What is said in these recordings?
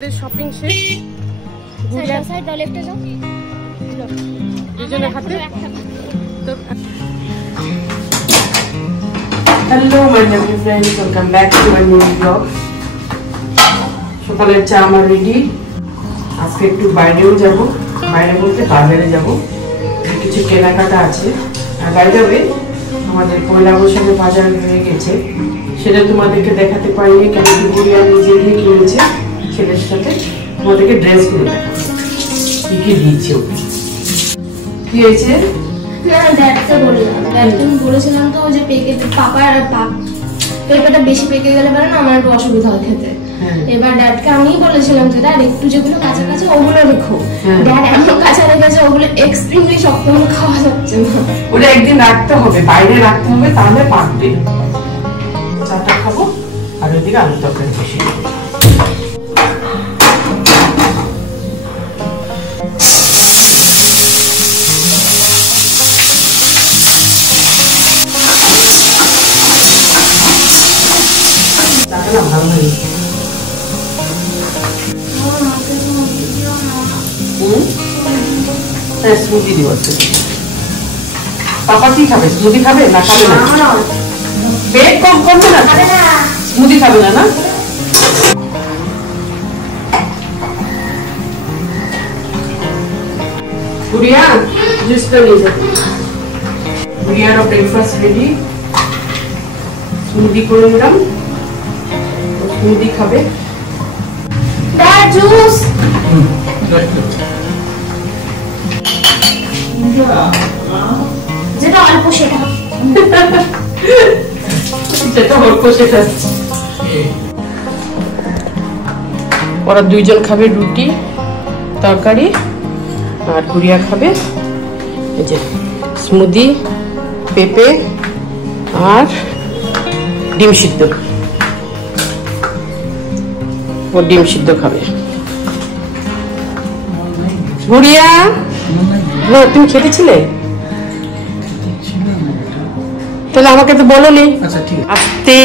Shopping শেষ গুড়িয়া side দাও লেফটে যাও দুজনে হাতে তো hello my lovely friends welcome back to my new blog সকালের চা আমার রেডি আজকে একটু বাইরেও যাব বাইরে বলতে বাজারে যাব কিছু কেনাকাটা আছে আর বাই দ্য ওয়ে আমাদের পয়লা বৈশাখে বাজার হয়ে গেছে সেটা তোমাদেরকে দেখাতে পারিনি কারণ গুড়িয়া নিজে গিয়ে কিনেছে ছেলের সাথে তোমাদেরকে ড্রেস করে দেখাবো কি কি দিয়েছে কি হয়েছে না ড্যাডকে বললাম ড্যাডকে বলেছিলাম তো যে পেকে পাপা আর পাপ পেকেটা বেশি পেকে গেলে পারে না আমার একটু অসুবিধা হয় খেতে এবার ড্যাডকে আমি বলেছিলাম যে ড্যাড একটু যেগুলো কাঁচা কাঁচা ওগুলো রেখো ড্যাড এমন কাঁচা রেখেছে ওগুলো এক্সট্রিমলি শক্ত হলে খাওয়া যাচ্ছে না ওটা একদিন রাখতে হবে বাইরে রাখতে হবে তাহলে পাকবে চাটা খাবো আর ওইদিকে আলু তরকারি বসিয়ে দেবো স্মুদি দিব পাপা কি খাবে স্মুদি খাবে না খাবে না পেট কম করবে না স্মুদি খাবে না না গুড়িয়া জুসটা নিয়ে যাবে গুড়িয়ারও ব্রেকফাস্ট রেডি স্মুদি করে নিলাম স্মুদি খাবে ড্যাড জুস যেটা অল্প সেটা যেটা অল্প সেটা ওরা দুইজন খাবে রুটি তরকারি আর গুড়িয়া খাবে এই যে স্মুদি পেঁপে আর ডিম সিদ্ধ ও ডিম সিদ্ধ খাবে গুড়িয়া না তুমি খেতেছিলে তাহলে আমাকে তো বলোনি আস্তে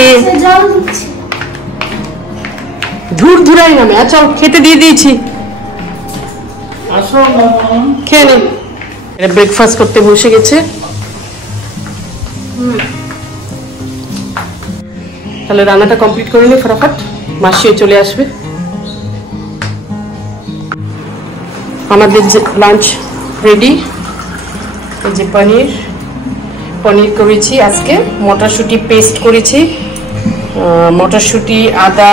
ধুর ধুরাই নামে আচ্ছা খেতে দিয়ে দিয়েছি খেয়ে নে ব্রেকফাস্ট করতে বসে গেছে তাহলে রান্নাটা কমপ্লিট করে নি ফটাফট মাসিও চলে আসবে আমাদের লাঞ্চ রেডি এই যে পনির করেছি আজকে মটরশুঁটি পেস্ট করেছি মটরশুঁটি আদা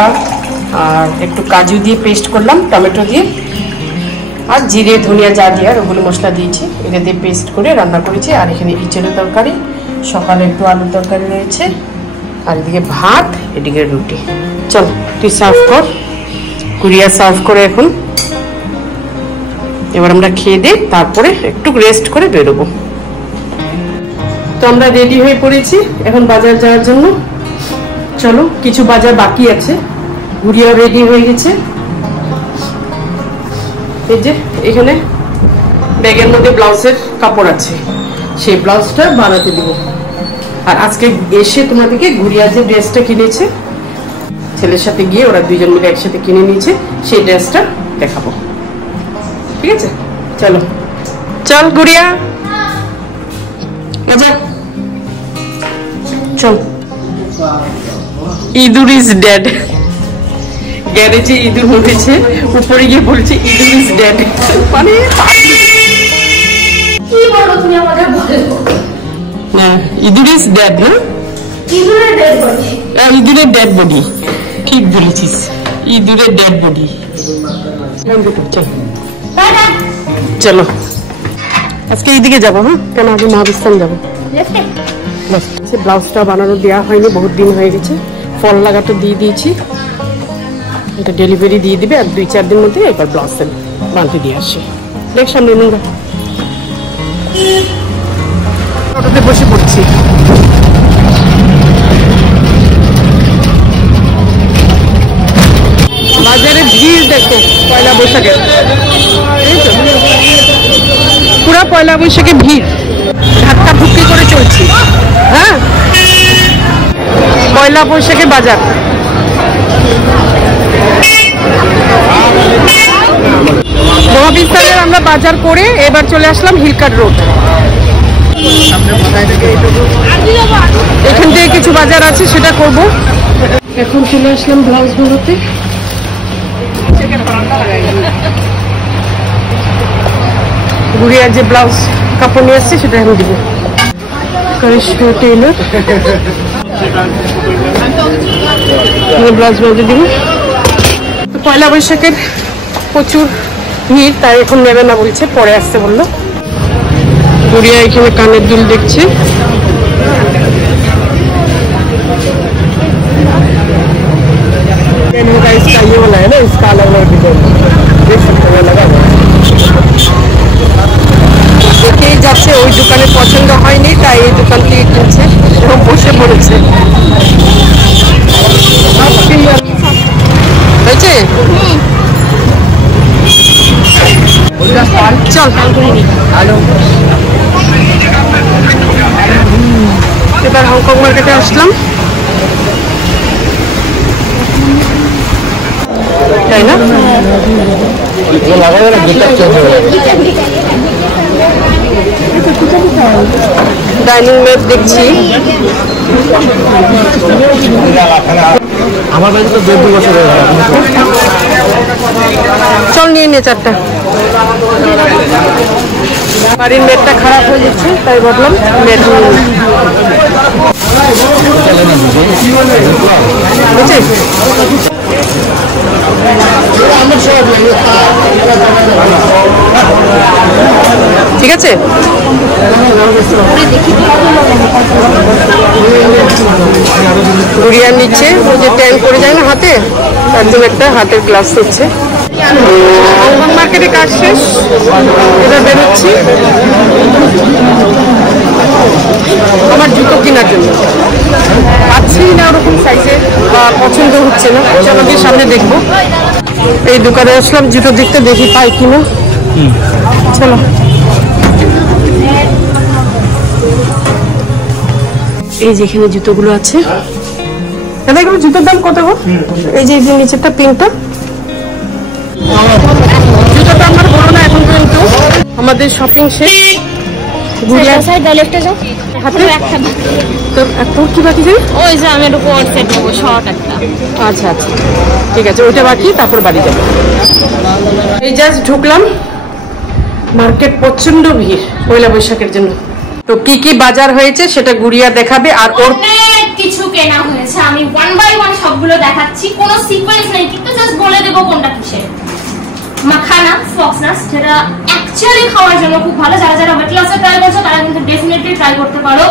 আর একটু কাজু দিয়ে পেস্ট করলাম টমেটো দিয়ে আর জিরে ধনিয়া যা দিয়ে আর ওগুলো মশলা দিয়েছি এটা দিয়ে পেস্ট করে রান্না করেছি আর এখানে ইঁচড়ের তরকারি সকালে একটু আলু তরকারি রয়েছে আর এদিকে ভাত এদিকে রুটি চল তুই সার্ভ কর গুড়িয়া সার্ভ করে এখন এবার আমরা খেয়ে দিই তারপরে একটু রেস্ট করে বেরোবো তো আমরা রেডি হয়ে পড়েছি এখন বাজার যাওয়ার জন্য চলো কিছু বাজার বাকি আছে গুড়িয়া রেডি হয়ে গেছে এই যে এখানে ব্যাগের মধ্যে ব্লাউজের কাপড় আছে সেই ব্লাউজটা বানাতে দিব আর আজকে এসে তোমাদেরকে গুড়িয়া যে ড্রেসটা কিনেছে ছেলের সাথে গিয়ে ওরা দুইজন মিলে একসাথে কিনে নিয়েছে সেই ড্রেসটা দেখাবো ঠিক আছে চলো চল গুড়িয়া চল ইঁদুর ইজ ডেড গ্যারেজে ইঁদুর উঠেছে উপরে গিয়ে বলছে ইঁদুর ইজ ডেড মানে কি বলো তুমি আমাকে বলো না ইঁদুর ইজ ডেড না ইঁদুরের ডেড বডি ইঁদুরের ডেড বডি ঠিক বলেছিস ইঁদুরের ডেড বডি চলো আজকে এইদিকে যাবো হ্যাঁ কেন আগে মহাবিস্তান যাবো ব্লাউজটা বানানো দেওয়া হয়নি বহুত দিন হয়ে গেছে ফল লাগাটা দিয়ে দিয়েছি এটা ডেলিভারি দিয়ে দিবে আর 2-4 দিন মধ্যে এবার ব্লাউজটা বানাতে দিয়ে আসে দেখ সামনে নোংরা অটোতে বসে পড়ছি বাজারে ভিড় দেখো পয়লা বৈশাখে পুরা পয়লা বৈশাখে ভিড় ধাক্কা ধুক্কি করে চলছি হ্যাঁ পয়লা বৈশাখে বাজার মহাবিস্তারের আমরা বাজার করে এবার চলে আসলাম হিলকাট রোড। এখান থেকে কিছু বাজার আছে সেটা করব। এখন চলে আসলাম ব্লাউজ গুলোতে। গুড়িয়ার যে ব্লাউজ কাপড় নিয়ে আসছে সেটা আমি দিব। করিশ্মা টেইলর ব্লাউজ ব্লাউজে দিব। পয়লা বৈশাখের প্রচুর ভিড়, তাই এখন নেবে না বলছে, পরে আসতে বললো। গুড়িয়া এখানে কানের দুল দেখছে। দেখেই যাচ্ছে, ওই দোকানে পছন্দ হয়নি তাই এই দোকান থেকে কিনছে এবং বসে পড়েছে। হয়েছে? চল এবার হংকং মার্কেটে আসলাম, তাই না? ডাইনিং ম্যাট দেখছি। আমার বাড়িতে তো 2 বছর হয়ে গেল। চল নিয়ে নে 4টা। বাড়ির নেটটা খারাপ হয়ে যাচ্ছে তাই ভাবলাম নেট ঠিক আছে। গুড়িয়ার নিচ্ছে, ওই যে ট্যান করে যায় না হাতে, তার জন্য একটা হাতের গ্লাস নিচ্ছে। হংকং মার্কেটে কাজ শেষ, এবার বেরোচ্ছি আমার জুতো কেনার জন্য। পাচ্ছি না ওরকম সাইজে, পছন্দ হচ্ছে না। চলো গিয়ে সামনে দেখবো। এই দোকানে আসলাম জুতো দেখতে, দেখি পাই কিনা। চলো এই যেখানে জুতোগুলো আছে। দাদা এগুলো জুতোর দাম কত গো? এই যে নিচেরটা পিঙ্কটা, জুতোটা আমার বড় না এখন পর্যন্ত। আমাদের শপিং শেষ। তোর কি বাকি? ওই যে আমি একটু কোট সেট নেবো, শর্ট একটা। আচ্ছা আচ্ছা ঠিক আছে, ওইটা বাকি, তারপর বাড়ি যাবো। এই জাস্ট ঢুকলাম, মার্কেট প্রচন্ড ভিড় পয়লা বৈশাখের জন্য। তো কি কি বাজার হয়েছে সেটা গুড়িয়া দেখাবে, আর ওর অনেক কিছু কেনা হয়েছে। আমি 1 বাই 1 সবগুলো দেখাচ্ছি, কোনো সিকোয়েন্স নেই, কিন্তু জাস্ট বলে দেবো কোনটা কিসের। মাখানা ফক্সনাস, যেটা অ্যাকচুয়ালি খাওয়ার জন্য খুব ভালো। যারা যারা ওয়েট লসে ট্রাই করছো তারা কিন্তু ডেফিনেটলি ট্রাই করতে পারো।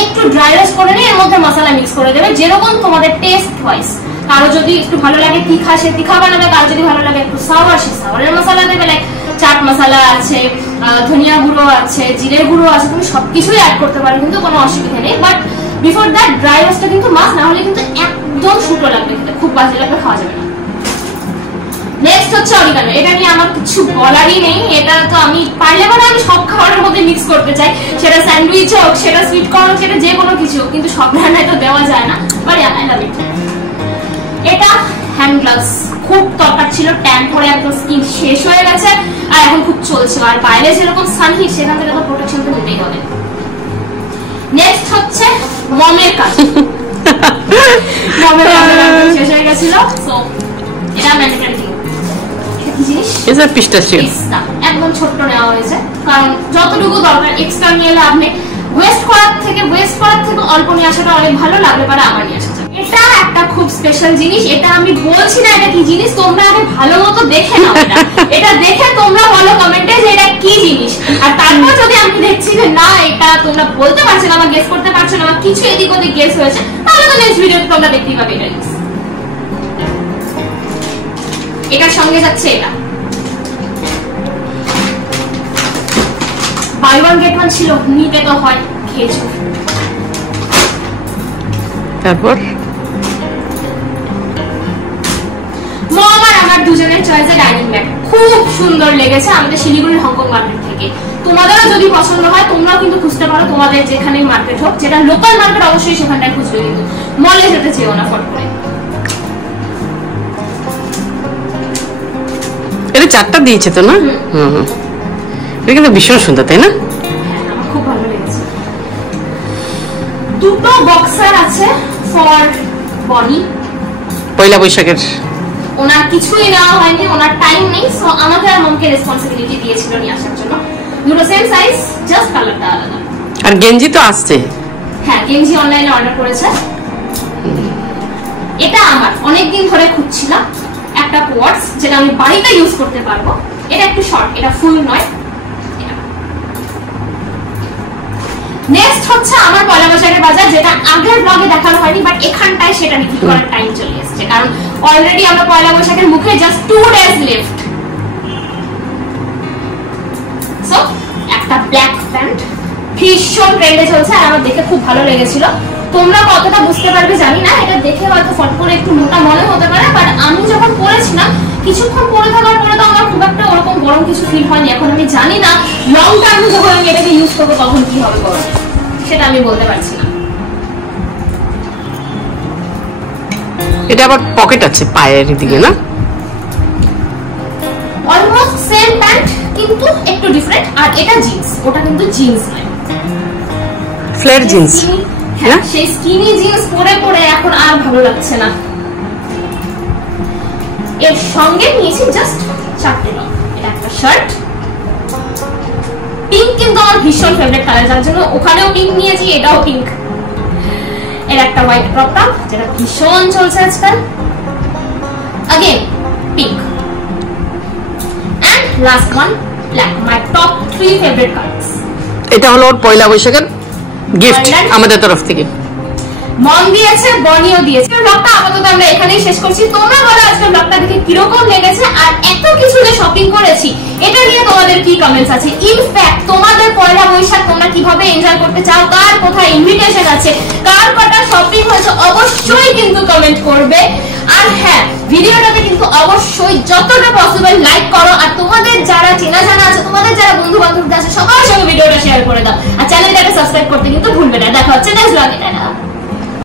একটু ড্রাই রোস্ট করে নিয়ে এর মধ্যে মশলা মিক্স করে দেবে, যেরকম তোমাদের টেস্ট ওয়াইজ। কারো যদি একটু ভালো লাগে তিখা, সে তিখা বানাবে। কারো যদি ভালো লাগে একটু সাওয়ার, সে সাওয়ারের মশলা দেবে। লাইক চাট মশলা আছে, ধনিয়া গুঁড়ো আছে, জিরে গুঁড়ো আছে, তুমি সবকিছুই অ্যাড করতে পারো, কিন্তু কোনো অসুবিধা নেই। বাট বিফোর দ্যাট ড্রাই রোস্টটা কিন্তু মাস্ট, না হলে কিন্তু একদম শুকনো লাগবে খেতে, খুব বাজে লাগবে, খাওয়া যাবে না। নেক্সট হচ্ছে অরিগানো। এটা নিয়ে আমার কিছু বলারই নেই, এটা তো আমি পারলে পরে আমি সব খাবারের মধ্যে মিক্স করতে চাই, সেটা স্যান্ডউইচ হোক, সেটা সুইট কর্ন হোক, সেটা যে কোনো কিছু হোক, কিন্তু সব রান্নায় তো দেওয়া যায় না। বাট আই লাভ ইট। এটা হ্যান্ড গ্লাভস, খুব দরকার ছিল, ট্যান করে একদম স্কিন শেষ হয়ে গেছে, আর এখন খুব চলছে। আর বাইরে যেরকম সানহিট, সেখান থেকে তো প্রোটেকশন তো নিতেই হবে। নেক্সট হচ্ছে মমের কাজ। মমের কাজ শেষ হয়ে গেছিল, সো এটা ম্যান্ডেটরি জিনিস। এটা পিস্তা একদম ছোট্ট নেওয়া হয়েছে, কারণ যতটুকু দরকার, এক্সট্রা নিয়ে লাভ নেই। ওয়েস্ট করার থেকে অল্প নিয়ে আসাটা অনেক ভালো লাগবে, পারে আমার নিয়ে আসা যায়। এটা একটা খুব স্পেশাল জিনিস। এটা আমি বলছি না এটা কি জিনিস, তোমরা আগে ভালো মতো দেখে নাও। এটা দেখে তোমরা বলো কমেন্টে যে এটা কি জিনিস। আর তারপর যদি আমি দেখছি যে না এটা তোমরা বলতে পারছো না বা গেস করতে পারছো না, বা কিছু এদিক ওদিক গেস হয়েছে, তাহলে তো নেক্সট ভিডিওতে তোমরা দেখতেই পাবে এটা জিনিস। এটার সঙ্গে যাচ্ছে এটা, বাই ওয়ান গেট ওয়ান ছিল, নিতে তো হয়, খেয়েছো। তারপর মম আর আমার দুজনের চয়েসে ডাইনিং ম্যাট খুব সুন্দর লেগেছে আমাদের শিলিগুড়ির হংকং মার্কেট থেকে। তোমাদেরও যদি পছন্দ হয় তোমরাও কিন্তু খুঁজতে পারো, তোমাদের যেখানে মার্কেট হোক, যেটা লোকাল মার্কেট অবশ্যই সেখানটায় খুঁজবে, কিন্তু মলে যেতে চেও না ফট করে। 4টা দিয়েছে তো না? এটা কিন্তু ভীষণ সুন্দর, তাই না? আমার খুব ভালো লেগেছে। দুটো বক্সার আছে ফর বনি। পয়লা বৈশাখের ওনার কিছুই নেওয়া হয়নি, ওনার টাইম নেই, সো আমাকে আর মমকে রেসপন্সিবিলিটি দিয়েছিল নিয়ে আসার জন্য। দুটো সেম সাইজ, জাস্ট কালারটা আলাদা। আর গেঞ্জি তো আসছে। হ্যাঁ, গেঞ্জি অনলাইনে অর্ডার করেছে। এটা আমার অনেকদিন ধরে খুঁজছিলাম একটা কোয়ার্টস যেটা আমি বাড়িতে ইউজ করতে পারবো। এটা একটু শর্ট, এটা ফুল নয়। নেক্সট হচ্ছে আমার পয়লা বৈশাখের বাজার, যেটা আগের ব্লগে দেখানো হয়নি, বাট এখানটায় সেটা বিক্রি করার টাইম চলে এসেছে, কারণ অলরেডি আমরা পয়লা বৈশাখের মুখে জাস্ট 2 days লেফট। সো একটা ব্ল্যাক প্যান্ট ভীষণ ট্রেন্ডে চলছে, আর আমার দেখে খুব ভালো লেগেছিল। তোমরা কতটা বুঝতে পারবে জানি না, এটা দেখে হয়তো ফট করে একটু মোটা মনে হতে পারে, বাট আমি যখন পরেছিলাম কিছুক্ষণ পরে থাকার পরে তো আমার খুব একটা ওরকম গরম কিছু ফিল হয়নি। এখন আমি জানি না লং টার্মে যখন আমি এটাকে ইউজ করবো তখন কি হবে গরম, সেটা আমি বলতে পারছি না। এটা আবার পকেট আছে পায়ের দিকে না? অলমোস্ট সেম প্যান্ট কিন্তু একটু ডিফারেন্ট। আর এটা জিন্স, ওটা কিন্তু জিন্স নয়, ফ্লেয়ার জিন্স। হ্যাঁ, সেই স্কিনি জিন্স পরে পরে এখন আর ভালো লাগছে না। এর সঙ্গে নিয়েছি জাস্ট 4টে রং। এটা একটা শার্ট, পিঙ্ক কিন্তু আমার ভীষণ ফেভারিট কালার, যার জন্য ওখানেও পিঙ্ক নিয়েছি, এটাও পিঙ্ক। এর একটা হোয়াইট ক্রপ টপ যেটা ভীষণ চলছে আজকাল, again pink, and last one black. My top 3 favorite colors. এটা হলো ওর পয়লা বৈশাখের গিফট আমাদের তরফ থেকে। মম দিয়েছে, বনিও দিয়েছে। ব্লগটা আপাতত আমরা এখানেই শেষ করছি। তোমরা বলো আজকের ব্লগটা দেখে কিরকম লেগেছে, আর এত কিছু যে শপিং করেছি এটা নিয়ে তোমাদের কি কমেন্টস আছে। ইনফ্যাক্ট তোমাদের পয়লা বৈশাখ তোমরা কিভাবে এনজয় করতে চাও, কার কোথায় ইনভিটেশন আছে, কার কটা শপিং হয়েছে, অবশ্যই কিন্তু কমেন্ট করবে। আর হ্যাঁ, ভিডিওটাতে কিন্তু অবশ্যই যতটা পসিবল লাইক করো, আর তোমাদের যারা চেনা জানা আছে, তোমাদের যারা বন্ধু বান্ধব আছে সবার সঙ্গে ভিডিওটা শেয়ার করে দাও, আর চ্যানেলটাকে সাবস্ক্রাইব করতে কিন্তু ভুলবে না। দেখা হচ্ছে নেক্সট ব্লগে।